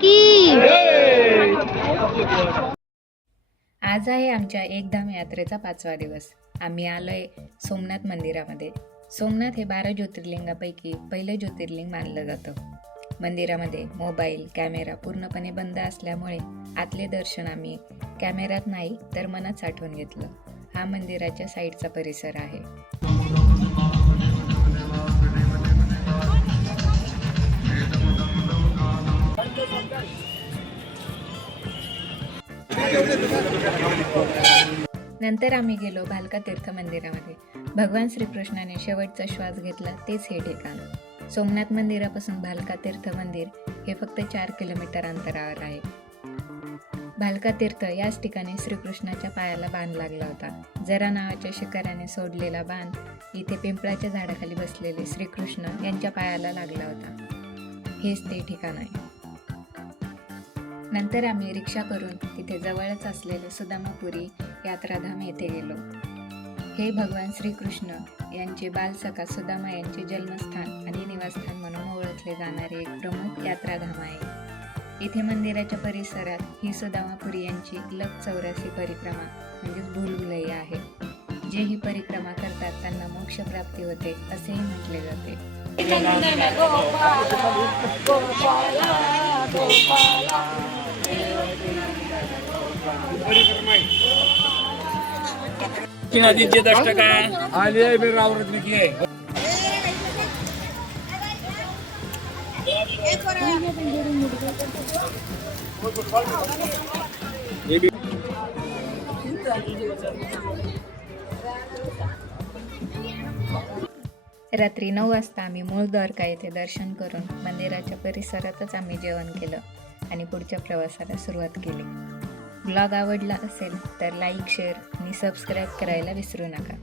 की आज आहे आमच्या एकधाम यात्रेचा 5वा दिवस. आम्ही आलोय सोमनाथ मंदिरामध्ये. सोमनाथ हे 12 ज्योतिर्लिंगापैकी पहिलं ज्योतिर्लिंग मानलं जातं. मंदिरामध्ये मोबाईल, कॅमेरा पूर्णपणे बंद असल्यामुळे आतले दर्शन आम्ही कॅमेऱ्यात नाही तर मनात साठवून घेतलं. हा मंदिराच्या साईडचा परिसर आहे. नंतर आम्ही गेलो भालका तीर्थ मंदिरामध्ये. भगवान श्रीकृष्णाने शेवटचा श्वास घेतला तेच हे ठिकाण. सोमनाथ मंदिरापासून भालका तीर्थ मंदिर हे फक्त 4 किलोमीटर अंतरावर आहे. भालका तीर्थ याच ठिकाणी श्रीकृष्णाच्या पायाला बाण लागला होता. जरा नावाच्या शिकाऱ्याने सोडलेला बाण इथे पिंपळाच्या झाडाखाली बसलेले श्रीकृष्ण यांच्या पायाला लागला होता. हेच ते ठिकाण आहे. नंतर आम्ही रिक्षा करून तिथे जवळच असलेले सुदामापुरी यात्राधाम येथे गेलो. हे भगवान श्रीकृष्ण यांचे बालसखा सुदामा यांचे जन्मस्थान आणि निवासस्थान म्हणून ओळखले जाणारे एक प्रमुख यात्राधाम आहे. इथे मंदिराच्या परिसरात ही सुदामापुरी यांची लग 84 परिक्रमा म्हणजेच भूलभुलैया आहे. जे ही परिक्रमा करतात त्यांना मोक्ष प्राप्ती होते असेही म्हटले जाते. नदीचे दष्टक आहे आली आहे फिर आवृत्ती की आहे. रात्री 9 वाजता आम्ही मूळ द्वारका येथे दर्शन करून मंदिराच्या परिसरातच आम्ही जेवण केलं आणि पुढच्या प्रवासाला सुरुवात केली. ब्लॉग आवडला असेल तर लाईक, शेअर आणि सबस्क्राईब करायला विसरू नका.